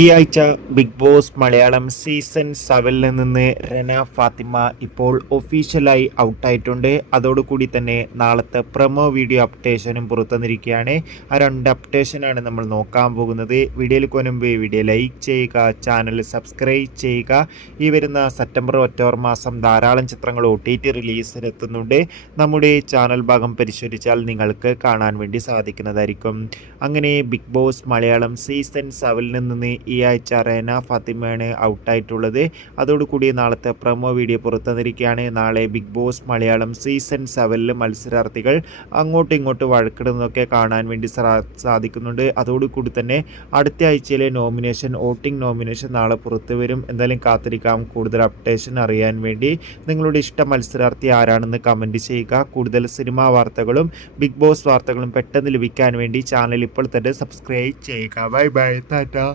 ഈ ആഴ്ച big boss Malayalam season 7 നിന്ന് റെന ഫാത്തിമ ഇപ്പോൾ ഒഫീഷ്യലായി ഔട്ടായിട്ടുണ്ട്. അതോടുകൂടി തന്നെ നാളത്തെ പ്രൊമോ വീഡിയോ അപ്ഡേഷനും പുറത്തുവന്നിരിക്കുകയാണ്. ആ രണ്ട് അപ്ഡേഷനാണ് നമ്മൾ നോക്കാൻ പോകുന്നത്. വീഡിയോയിൽ മുൻപ് വീഡിയോ ലൈക്ക് ചെയ്യുക, ചാനൽ സബ്സ്ക്രൈബ് ചെയ്യുക. ഈ വരുന്ന സെപ്റ്റംബർ ഒക്ടോബർ മാസം ധാരാളം ചിത്രങ്ങൾ OTT റിലീസിനെത്തുന്നുണ്ട്. നമ്മുടെ ചാനൽ ഭാഗം പരിശോധിച്ചാൽ നിങ്ങൾക്ക് കാണാൻ വേണ്ടി സാധിക്കുന്നതായിരിക്കും. അങ്ങനെ ബിഗ് ബോസ് മലയാളം സീസൺ 7 നിന്ന് ഈ ആഴ്ച റെന ഫാത്തിമയാണ് ഔട്ടായിട്ടുള്ളത്. അതോടുകൂടി നാളത്തെ പ്രൊമോ വീഡിയോ പുറത്തുവന്നിരിക്കുകയാണ്. നാളെ ബിഗ് ബോസ് മലയാളം സീസൺ 7 മത്സരാർത്ഥികൾ അങ്ങോട്ടും ഇങ്ങോട്ടും വഴക്കിടുന്നതൊക്കെ കാണാൻ വേണ്ടി സാധിക്കുന്നുണ്ട്. അതോടുകൂടി തന്നെ അടുത്ത ആഴ്ചയിലെ വോട്ടിംഗ് നോമിനേഷൻ നാളെ പുറത്തു വരും. എന്തായാലും കാത്തിരിക്കാം കൂടുതൽ അപ്ഡേഷൻ അറിയാൻ വേണ്ടി. നിങ്ങളുടെ ഇഷ്ട മത്സരാർത്ഥി ആരാണെന്ന് കമൻറ്റ് ചെയ്യുക. കൂടുതൽ സിനിമാ വാർത്തകളും ബിഗ് ബോസ് വാർത്തകളും പെട്ടെന്ന് ലഭിക്കാൻ വേണ്ടി ചാനൽ ഇപ്പോൾ തന്നെ സബ്സ്ക്രൈബ് ചെയ്യുക. Bye bye, Tata.